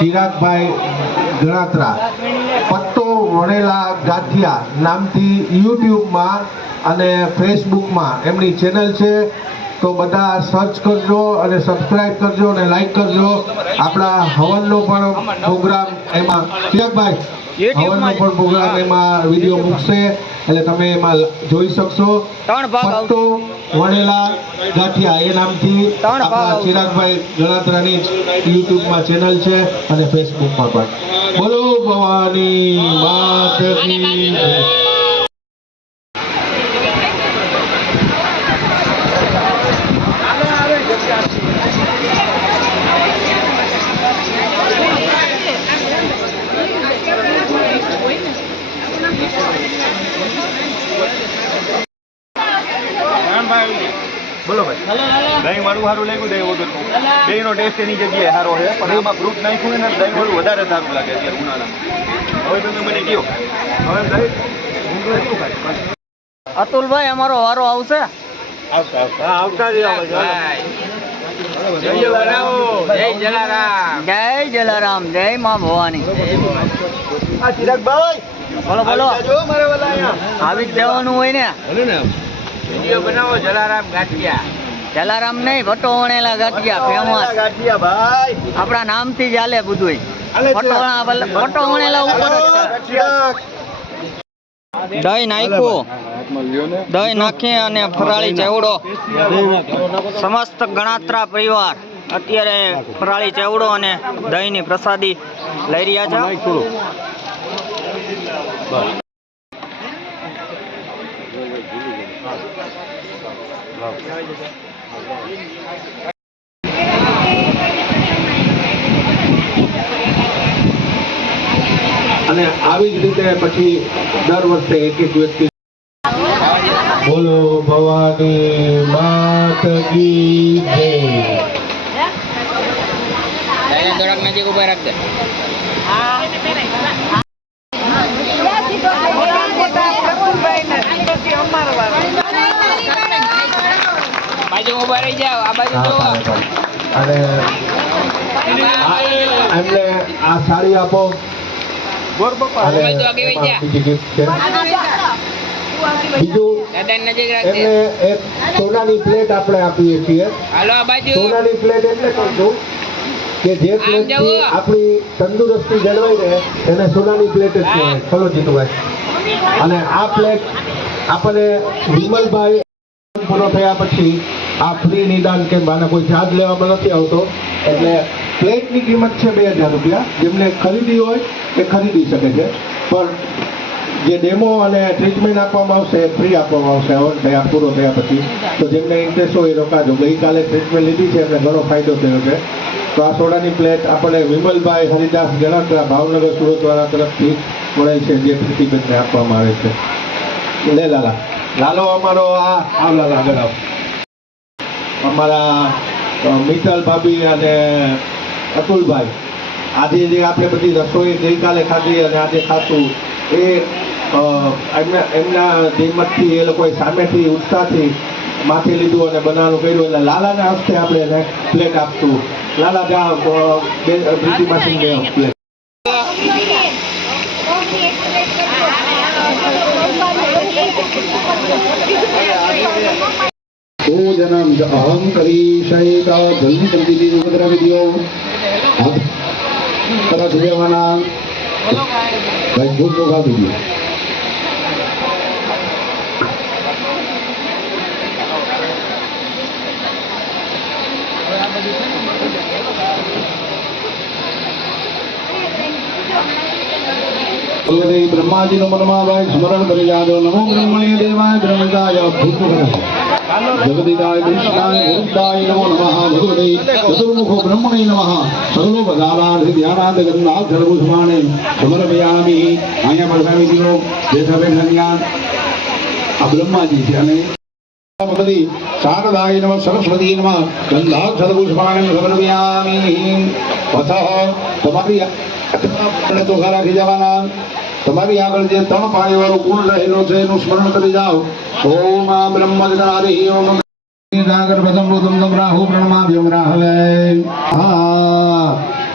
ચિરાગભાઈ ગણાત્રા પત્તો વણેલા ગાંઠિયા નામથી યુટ્યુબમાં અને ફેસબુકમાં એમની ચેનલ છે, તો બધા સર્ચ કરજો અને સબસ્ક્રાઇબ કરજો અને લાઈક કરજો. આપણા હવનનો પણ પ્રોગ્રામ એમાં ચિરાગભાઈ હવનનો પણ પ્રોગ્રામ એમાં વિડીયો મૂકશે એટલે તમે એમાં જોઈ શકશો. પત્તો વણેલા ગાંઠિયા એ નામથી આપણા ચિરાગભાઈ ગણાત્રાની યુટ્યુબમાં ચેનલ છે અને ફેસબુકમાં પણ. બોલો ભવાની માત કી જય. બોલો ભાઈ, દહીં વાળું સારું લાગ્યું, દહીં વગર દહીંનો ટેસ્ટ એની જગ્યાએ સારો છે, પણ આમાં ફ્રૂટ નાખ્યું ને દહીં વાળું વધારે સારું લાગે અત્યારે ઉનાળામાં. હવે તમે મને કહો, હવે દહીં અતુલભાઈ અમારો વારો આવશે. આવતા જ આવે છે. જય જલારામ, જય જલારામ, જય માં ભવાની. આ ચિરાગભાઈ બોલો બોલો, મારે વાલા અહીંયા આવી જ જવાનું હોય ને. વિડીયો બનાવો. જલારામ ગાંઠિયા, જલારામ નહીં, ભટ્ટો વણેલા ગાંઠિયા ફેમસ. ગાંઠિયા ભાઈ આપણા નામથી જ હાલે બધુંય. ભટ્ટો વણેલા ઉપર જ છે. દહીં નાખ્યું, દહીં નાખી અને ફરાળી ચેવડો. સમસ્ત ગણાત્રા પરિવાર અત્યારે ફરાળી ચેવડો અને દહીંની પ્રસાદી લઈ રહ્યા છે. અને આવી જ રીતે પછી દર વર્ષે એક એક વ્યક્તિ બોલો ભવાની માત કી જય. થોડાક નજીક ઉભા રાખજે. બાજુ ઉભા રહી જાવ, આ બાજુ જોવો. અને એમને આ સાડી આપો. અને એમાં બીજી gift છે. બીજું નજીક રાખજે. એમને એક સોનાની પ્લેટ આપણે આપીએ છીએ. હાલો આ બાજુ. સોનાની પ્લેટ એટલે કહું છું કે જે પ્લેટથી આપણી તંદુરસ્તી જળવાઈ રહે એને સોનાની પ્લેટ જ કહેવાય. ચલો જીતુભાઈ. અને આ પ્લેટ આપણને વિમલભાઈ પૂરો થયા પછી આ ફ્રી નિદાન કે આના કોઈ ચાર્જ લેવામાં નથી આવતો, એટલે પ્લેટની કિંમત છે 2000 રૂપિયા. જેમને ખરીદી હોય એ ખરીદી શકે છે, પણ જે ડેમો અને ટ્રીટમેન્ટ આપવામાં આવશે એ ફ્રી આપવામાં આવશે હવન થયા પૂરો થયા પછી. તો જેમને ઇન્ટરેસ્ટ હોય એ રોકાજો. ગઈકાલે ટ્રીટમેન્ટ લીધી છે એમને ઘણો ફાયદો થયો છે. તો આ સોનાની પ્લેટ આપણે વિમલભાઈ હરિદાસ ગણાત્રા ભાવનગર સુરતવાળા તરફથી મળે છે, જે પ્રતિબંધને આપવામાં આવે છે. લે લાલા, લાલો અમારો આ લાલા આગળ આવો. અમારા મિત્તલ ભાભી અને અતુલભાઈ, આજે જે આપણે બધી રસોઈ ગઈકાલે ખાધી અને આજે ખાતું એ એમના જેમતથી એ લોકોએ સામેથી ઉત્સાહથી માથે લીધું અને બનાવવાનું કર્યું. એટલે લાલાના હસ્તે આપણે એને પ્લેટ આપતું. લાલા જા બીજી માસી બે પ્લેટ. ભોજનમ અહમ કરીશયતા જલ્દી જલ્દી ઉપદ્રવી દો. તરત લેવાના ભાઈ ભૂખ ખાધી દો. બ્રહ્માજી નું મનમાં ભાઈ સ્મરણ કરી જાજો. નમો બ્રહ્મણ્ય દેવાય બ્રહ્મદાય ભૂત જગદીદાય કૃષ્ણાય ગુરુદાય નમો નમઃ. ભગવતે ચતુર્મુખો બ્રહ્મણે નમઃ. સર્વો પદારાર્થ ધ્યાનાદ ગંધાક્ષ સર્વસ્માને સમર્પયામિ. અહીંયા પરસાવી દીધો બેઠા બેઠા જ્ઞાન આ બ્રહ્માજી છે. અને શારદાય નમઃ સરસ્વતી નમઃ. ગંધાક્ષ સર્વસ્માને સમર્પયામિ. તમારી ચોખા રાખી જવાના. તમારી આગળ જે 3 પાણી વાળો કુંડ રહેલો છે એનું સ્મરણ કરી જાઓ. ઓમ બ્રહ્મ હરિ ઓમ સાગર પ્રથમ રાહુ પ્રણમાભ્યો રાહવે.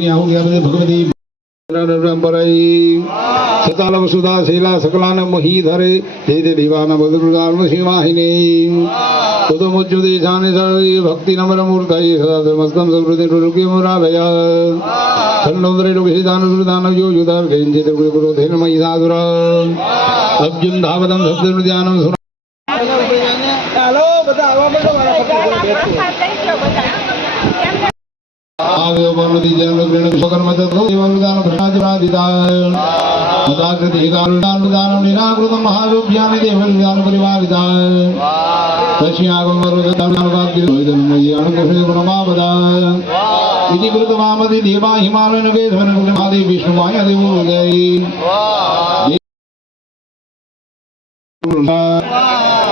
ઘીની આહુતિ આપે ભગવતી સતાલ વસુધા શૈલા સકલાન મહી ધરે જય જય દેવાન બદૃદાન શિવાહિની ઉદમોચ્યુદે શાને સળી ભક્તિ નમ્ર મૂર્તય સદા ધર્મસ્તમ સકૃતિ રૂકે મુરાભય ખંડોદરે લોકે સિદાન સુદાન યો યુદાર ગૈંજે ગુરુ ગુરુ ધેન મહી સાધુર અબ્જુન ધાવદમ શબ્દ ધ્યાનમ ચાલો બધા આવવા માંડો આવ્યો પાર્વતી જન ગ્રહણ વિશ્વકર્મ તત્વ દેવદાન પ્રસાદિદાન મદાકૃતિ કારુદાન દાન નિરાકૃત મહારૂપ્યાને દેવદાન પરિવારિદાન તસ્યાગમ મરુદાન વાક્ય દોયદન મયાણ કૃષ્ણ ગુણમાવદાન ઇતિ કૃતમામતિ દેવા હિમાલય નગે ધન મહાદેવ વિષ્ણુ માયા દેવો ઉદય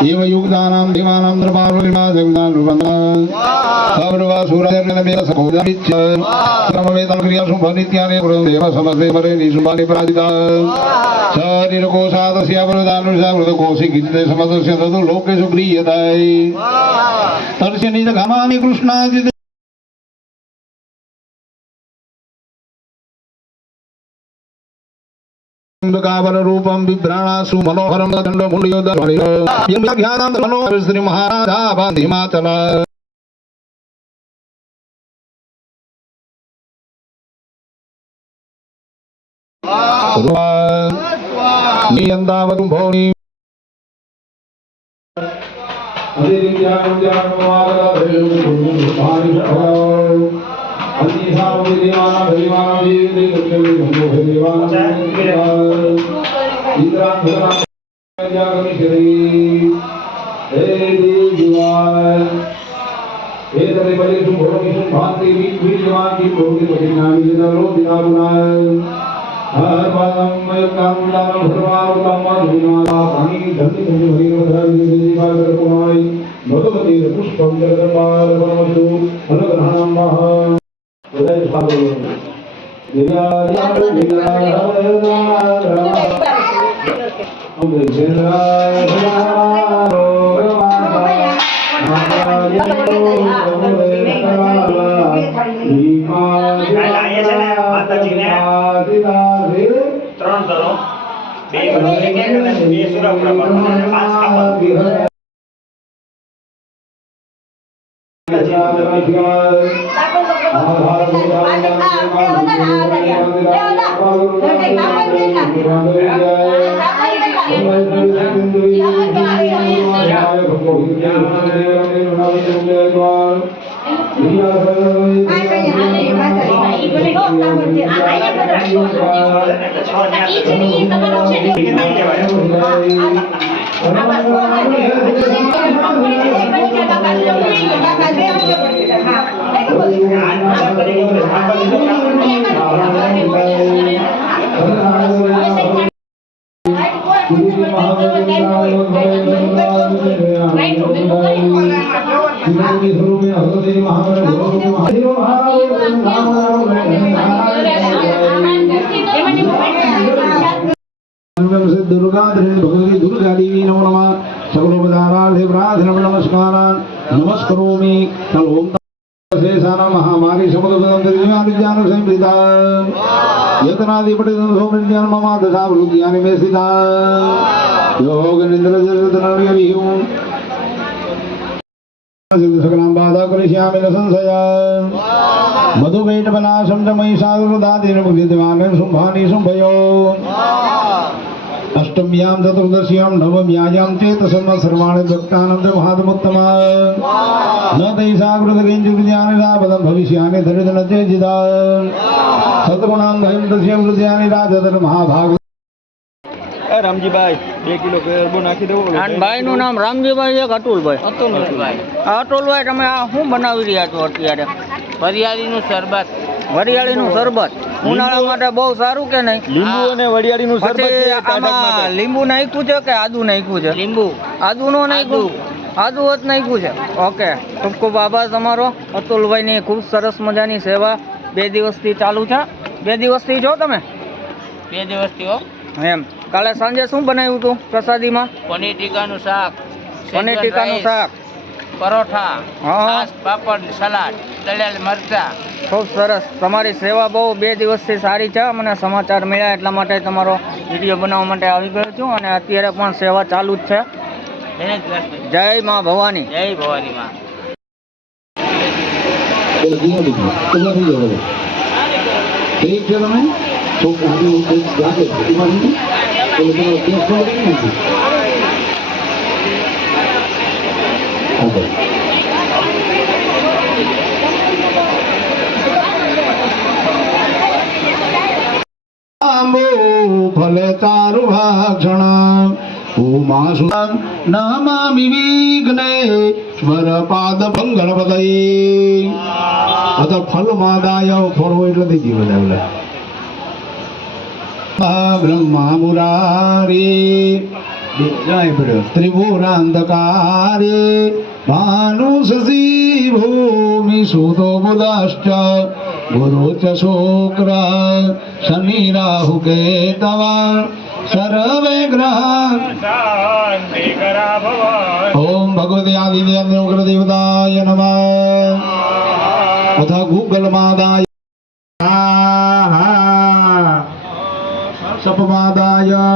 देव युक्तानां देवानां द्रवारुणा जगदान रूपं सर्वा सूरजन मेल सकोदामिच्छ समवेदन क्रिया शुभ नित्याने गुरु देव समस्ते मरे निशुभानि प्रादिता शरीर कोशादस्य वरदानु जागृत कोशि गिते समदस्य तदु लोकेषु प्रियताय दर्शनि गमानि कृष्णादि कावल रूपम विभ्राणासु मनोहरम दंड मुंडयोदधरि यं व्याख्यानं मनोहर श्री महाराजा भांति हिमाचल नियंतावतु भौनि पुष्पम जगदपाल परमशु अनुग्रहणं महा उदय साधु दुर्गा भगवती दुर्गा देवी नमो नमः सकलोपचारार्थे प्रार्थना नमस्कारान् नमस्करोमि कल ओम शेषाना महामारी समुद्र ज्ञान संप्रीता यतनादि पठितं सोमज्ञान मम दशा वृद्धियानि मे स्थिता योग निद्र जलतनर्यविहुं सकलां बाधा करिष्यामि न संशय मधुपेटपनाशं च महिषासुरदातेन मुग्धिमानं शुम्भानि शुम्भयो अष्टम्यां चतुर्दश्यां नवम्यायां चेतसं सर्वाणि भक्तानं च महात्मोत्तमा न तैषा कृतकिञ्चिज्ञानिरापदं भविष्यानि धरितन चेजिदा सद्गुणाङ्गं तस्य वृद्ध्यानि राजधर महाभाग રામજીભાઈ 2 કિલો ગરબો નાખી દેવો ભાઈનું નામ રામજીભાઈ છે અતુલભાઈ અતુલભાઈ તમે આ શું બનાવી રહ્યા છો અત્યારે વરિયાળીનું શરબત ઉનાળા માટે બહુ સારું કે નહીં લીંબુ અને વરિયાળીનું શરબત છે આમાં લીંબુ નાખ્યું છે કે આદુ નાખ્યું છે આદુ નો નાખ્યું આદુ જ નાખ્યું છે ઓકે ખૂબ ખૂબ આભાર તમારો અતુલભાઈની ખૂબ સરસ મજાની સેવા 2 દિવસથી ચાલુ છે 2 દિવસથી જો તમે 2 દિવસથી હો એમ કાલે સાંજે શું બનાવ્યું હતું પ્રસાદીમાં પનીર ટીકાનું શાક પરોઠા, હા. છાશ, પાપડ, સલાડ, તળેલા મરચાં. ખૂબ સરસ. તમારી સેવા બહુ 2 દિવસથી સારી છે. મને સમાચાર મળ્યા એટલા માટે તમારો વિડીયો બનાવવા માટે આવી ગયો છું અને અત્યારે પણ સેવા ચાલુ જ છે. જય મા ભવાની. જય ભવાની માં. બોલો ધીમે ધીમે કેટલા થઈ જાવ હવે ઠીક છે તમે તો આપી લાગે છે એમાં નહીં બોલો તમારો કેસ ખબર નહીં નથી આગળ આંબો ફલે તારું ભાષણ ઉમા સુદાન નમામિ વિઘ્ને સ્વર પાદ ભંગણ પદયે અત ફલ માદાય ફળો એટલે દીધી બધા બ્રહ્મા મુરારે જાય પડ્યો ત્રિભુરાંધકારે ભાનુ શશી ભૂમિ સુતો બુદાશ્ચ ગુરુ ચ શુક્ર શનિ રાહુ કેતવા સર્વે ગ્રહ ઓમ ભગવતે આદિદેવ દેવતાય નમઃ તથા ગૂગલ માદાય સપમાદાય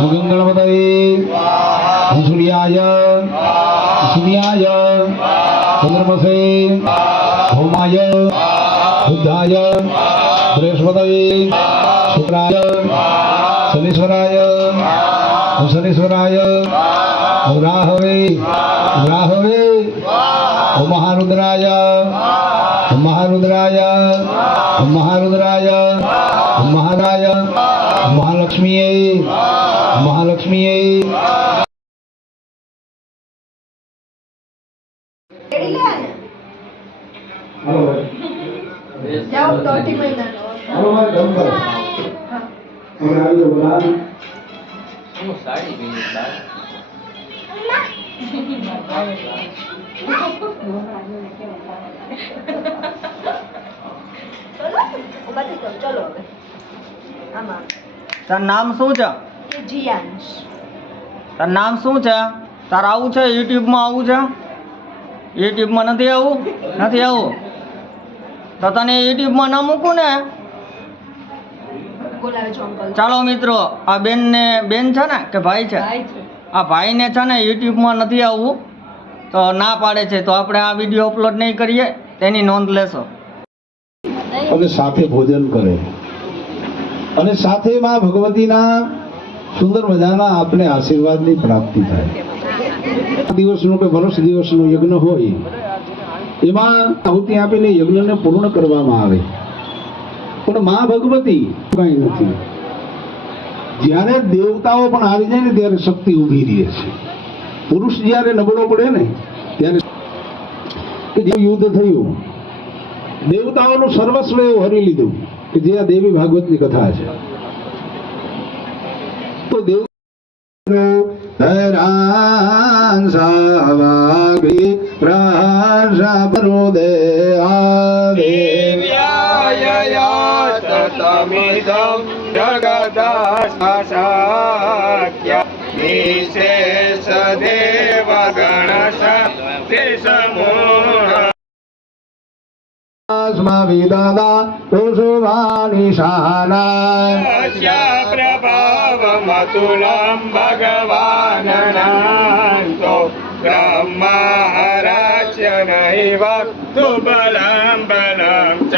ગંગણપતये સૂર્યાય ચંદ્રમસે હોમાય બુદ્ધાય બૃહસ્પતये શુક્રાય શનીશ્વરાય રાહવે મહારુદ્રાય મહારાય મહાલક્ષ્મીએ જાઓ દોઢી મહિનાનો ચલો હવે આમાં તારું નામ શું છે? જીયાંશ તારું નામ શું છે? તારે આવું છે યુટ્યુબમાં આવું છે? યુટ્યુબમાં નથી આવું? નથી આવું તો તને યુટ્યુબમાં ન મૂકું ને. બોલાવે છો અંકલ ચાલો મિત્રો, આ બેન છે ને કે ભાઈ છે? આ ભાઈને છે ને યુટ્યુબમાં નથી આવવું તો ના પાડે છે, તો આપણે આ વિડીયો અપલોડ નહીં કરીએ તેની નોંધ લેશો. અને સાથે ભોજન કરે અને સાથે માં ભગવતીના સુંદર મજાના આપણે આશીર્વાદની પ્રાપ્તિ થાય. દિવસનું કે વર્ષ દિવસનું યજ્ઞ હોય એમાં આહુતિ આપીને યજ્ઞને પૂર્ણ કરવામાં આવે, પણ માં ભગવતી કઈ નથી. જ્યારે દેવતાઓ પણ આવી જાય ને ત્યારે શક્તિ ઊભી રહે છે. પુરુષ જ્યારે નબળો પડે ને ત્યારે કે જે યુદ્ધ થયું દેવતાઓનું સર્વસ્વ એવું હરી લીધું કે જે આ દેવી ભાગવતની કથા છે. તો દેવ વિદાદા તોષવાનિશાના પ્રભાવમતુલં ભગવાનનાંતો બ્રહ્મારાચ્ય નૈવ તુબલં બલં ચ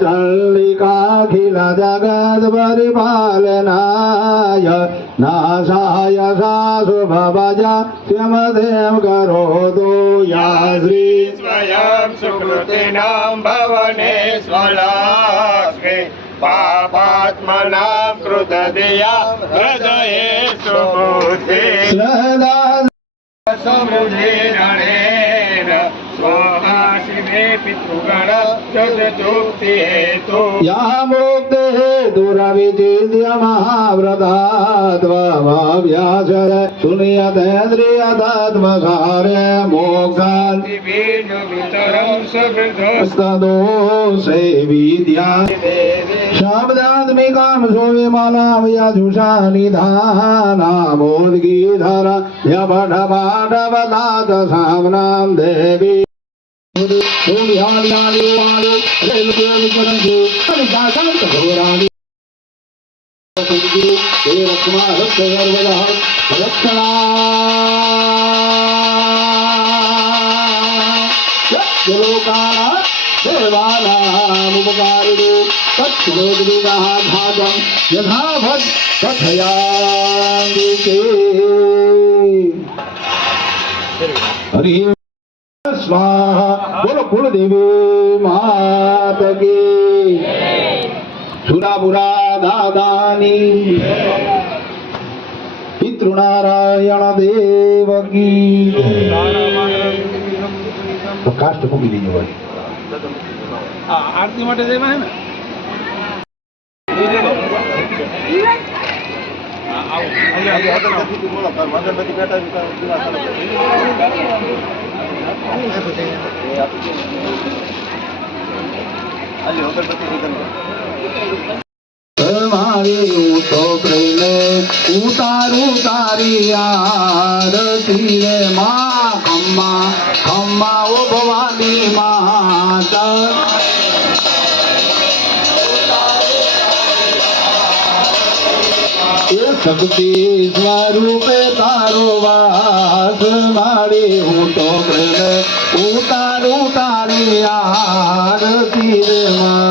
ચલ્લિકાખિલ જગદ પરિપાલનાય નાશાય સાસુ ભવજા ત્યમદેવ કરોતુ યા શ્રી સ્વયં સુકૃતિનાં ભવનેશ્વરાશ્રે પાપાત્મનાં કૃતધિયા હૃદયે સુબુદ્ધિ શ્રદ્ધા સમુદ્રેણ સ્વાહા શિવે યા મુક્તે હેતુરવિચિત્ય મહાવ્રતાત્મવ્યાસ શૂન્યતેન્દ્રિયતત્મસારે મોક્ષાન તદોષે વિદ્યા શબ્દાત્મિકામ સોવિમલાવ્યજુષા નિધાનામોદ્ગીધરા યપઠપાઠવદાત સામનામ દેવી હરિ સ્વાહા બોલો કુળદેવી માત કી સુરાપુરા દાદાની પિતૃનારાયણ દેવ કી કાષ્ટ મૂકી દીજો ભાઈ આરતી માટે જઈમાં હે ને ઉતારું તારી આરતી રે માં ખમ્મા ખમ્મા ઓ ભવાની માતા એ શક્તિ સ્વરૂપે તારો વાસ મારી હું તો પ્રેમ ઉતારું તારી આરતી રે માં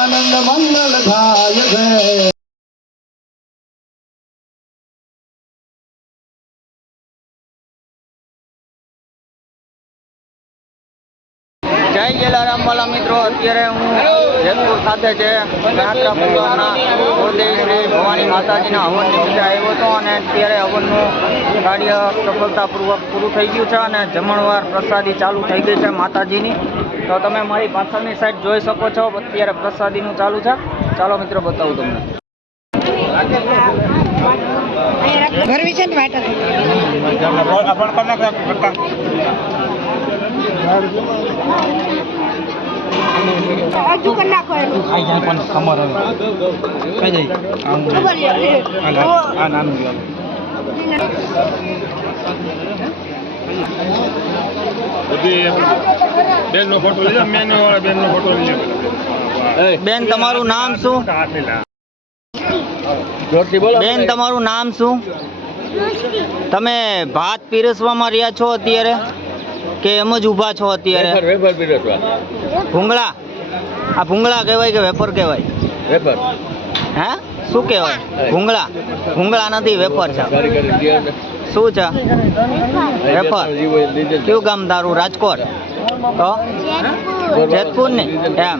આનંદ મંગલ થાય છે જય જલારામ વાલા મિત્રો, અત્યારે હું જેતપુર ખાતે છે ગણાત્રા પરિવારના કુળદેવી શ્રી ભવાની માતાજીના હવન નિમિત્તે આવ્યો હતો અને અત્યારે હવનનું કાર્ય સફળતાપૂર્વક પૂરું થઈ ગયું છે અને જમણવાર પ્રસાદી ચાલુ થઈ ગઈ છે માતાજીની. તો તમે મારી પાછળની સાઈડ જોઈ શકો છો, અત્યારે પ્રસાદીનું ચાલુ છે. ચાલો મિત્રો બતાવું તમને. ભરવી છે ને વાટા હજુ કરી નાખો એનું બેન તમારું નામ શું? બેન તમારું નામ શું? તમે ભાત પીરસવામાં રહ્યા છો અત્યારે કે એમ જ ઊભા છો અત્યારે? ભૂંગળા. આ ભૂંગળા કહેવાય કે વેપર કહેવાય? વેપર. હે શું કહેવાય? ભૂંગળા. ભૂંગળા નથી, વેપર છે. શું છે? વેપર. કયું ગામ તારું? રાજકોટ? તો જેતપુર ને એમ.